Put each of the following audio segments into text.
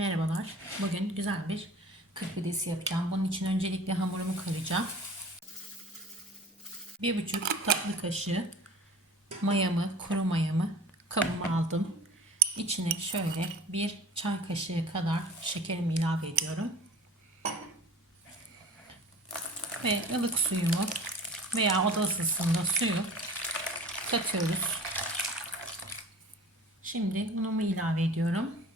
Merhabalar. Bugün güzel bir kırk pidesi yapacağım. Bunun için öncelikle hamurumu kıracağım. Bir buçuk tatlı kaşığı mayamı, kuru mayamı kabıma aldım. İçine şöyle bir çay kaşığı kadar şekerimi ilave ediyorum. Ve ılık suyumu veya oda ısısında suyu katıyoruz. Şimdi unumu ilave ediyorum.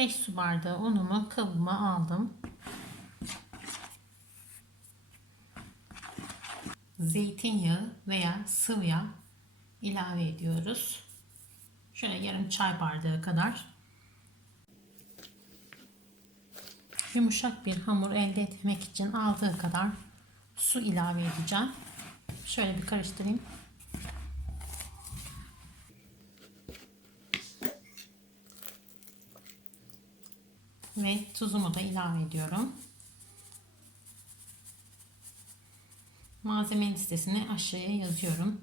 5 su bardağı unumu kabıma aldım. Zeytinyağı veya sıvı yağ ilave ediyoruz. Şöyle yarım çay bardağı kadar. Yumuşak bir hamur elde etmek için aldığı kadar su ilave edeceğim. Şöyle bir karıştırayım. Ve tuzumu da ilave ediyorum. Malzeme listesini aşağıya yazıyorum.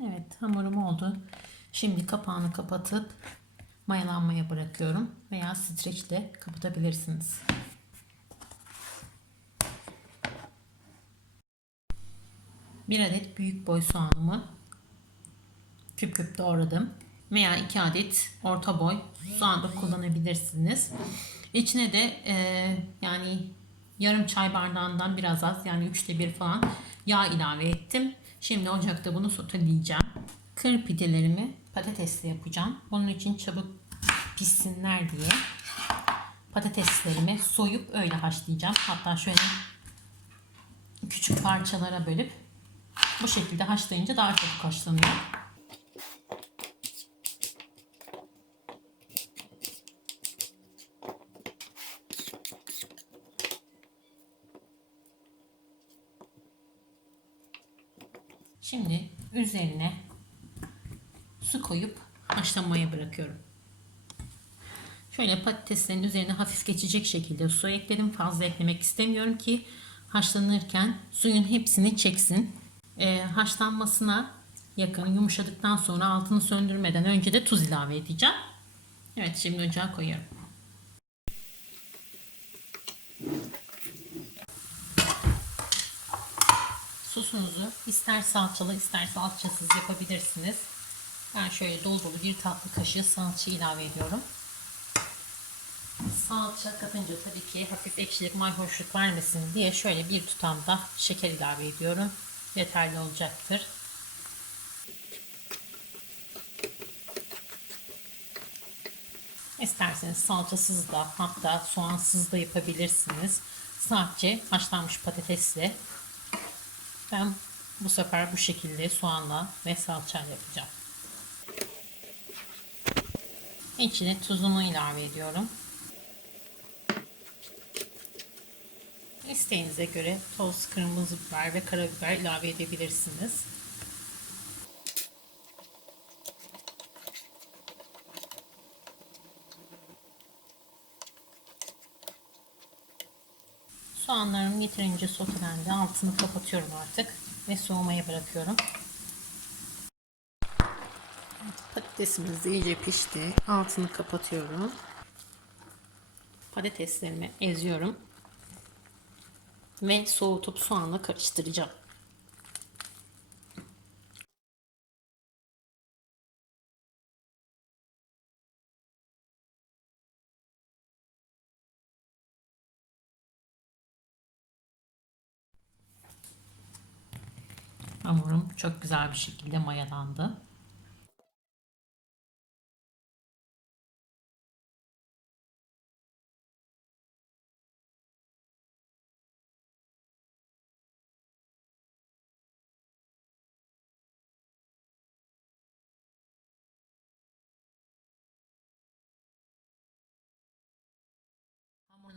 Evet hamurum oldu. Şimdi kapağını kapatıp mayalanmaya bırakıyorum veya streç ile kapatabilirsiniz. Bir adet büyük boy soğanımı küp küp doğradım veya iki adet orta boy soğan da kullanabilirsiniz. İçine de e, yani yarım çay bardağından biraz az yani üçte bir falan yağ ilave ettim. Şimdi ocakta bunu soteleyeceğim. Kır pidelerimi patatesle yapacağım. Bunun için çabuk pişsinler diye patateslerimi soyup öyle haşlayacağım. Hatta şöyle küçük parçalara bölüp bu şekilde haşlayınca daha çok haşlanıyor. Şimdi üzerine su koyup haşlanmaya bırakıyorum. Şöyle patateslerin üzerine hafif geçecek şekilde su ekledim. Fazla eklemek istemiyorum ki haşlanırken suyun hepsini çeksin. Ee, haşlanmasına yakın yumuşadıktan sonra altını söndürmeden önce de tuz ilave edeceğim. Evet şimdi ocağa koyuyorum. Sosunuzu ister salçalı ister salçasız yapabilirsiniz. Ben şöyle dolu dolu bir tatlı kaşığı salça ilave ediyorum. Salça katınca tabii ki hafif ekşilik mayhoşluk vermesin diye şöyle bir tutam da şeker ilave ediyorum. Yeterli olacaktır. İsterseniz salçasız da hatta soğansız da yapabilirsiniz. Sadece haşlanmış patatesle ben bu sefer bu şekilde soğanla ve salçayla yapacağım. İçine tuzumu ilave ediyorum. İsteğinize göre toz kırmızı biber ve karabiber ilave edebilirsiniz. Soğanlarım yeterince sotelendi. Altını kapatıyorum artık ve soğumaya bırakıyorum. Patatesimiz iyice pişti. Altını kapatıyorum. Patateslerimi eziyorum. Ve soğutup soğanla karıştıracağım. Hamurum çok güzel bir şekilde mayalandı.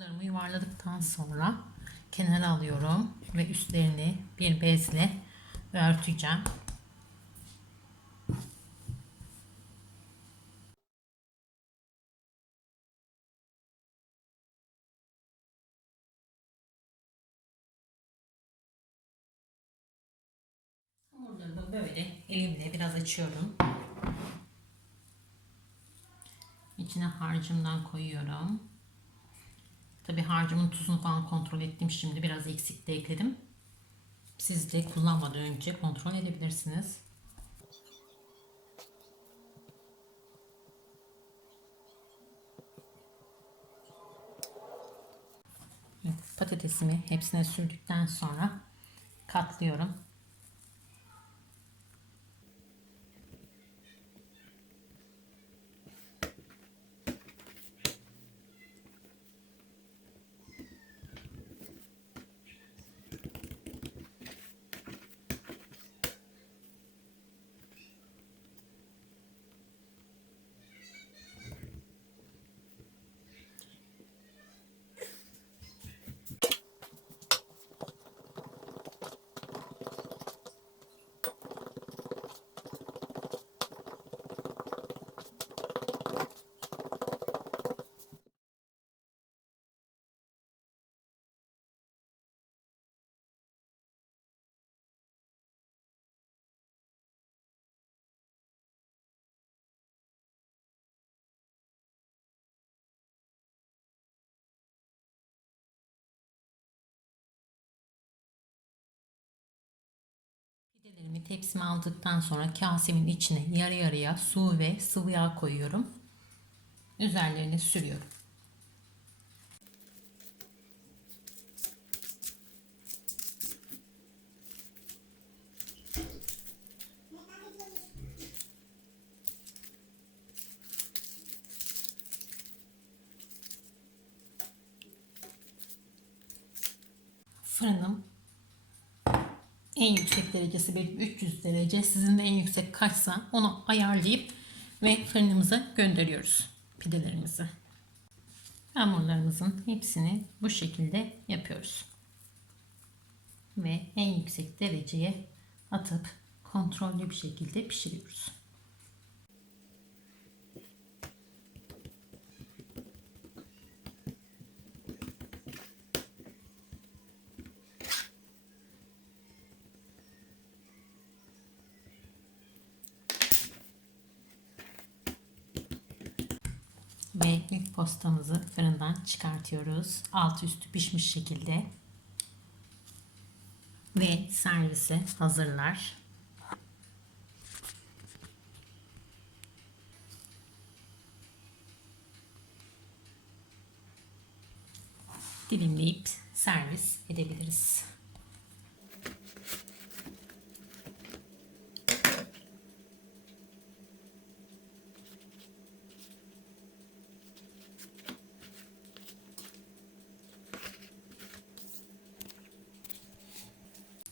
Hamurlarımı yuvarladıktan sonra kenara alıyorum ve üstlerini bir bezle örteceğim. Hamurlarımı böyle elimle biraz açıyorum. İçine harcımdan koyuyorum. Tabi harcımın tuzunu falan kontrol ettim şimdi. Biraz eksik de ekledim. Siz de kullanmadan önce kontrol edebilirsiniz. Patatesimi hepsine sürdükten sonra katlıyorum. Pidelerimi tepsime aldıktan sonra kasemin içine yarı yarıya su ve sıvı yağ koyuyorum. Üzerlerine sürüyorum. Fırınım en yüksek derecesi benim 300 derece. Sizin de en yüksek kaçsa onu ayarlayıp ve fırınımıza gönderiyoruz pidelerimizi. Hamurlarımızın hepsini bu şekilde yapıyoruz. Ve en yüksek dereceye atıp kontrollü bir şekilde pişiriyoruz. Ve ilk postamızı fırından çıkartıyoruz. Altı üstü pişmiş şekilde. Ve servise hazırlar. Dilimleyip servis edebiliriz.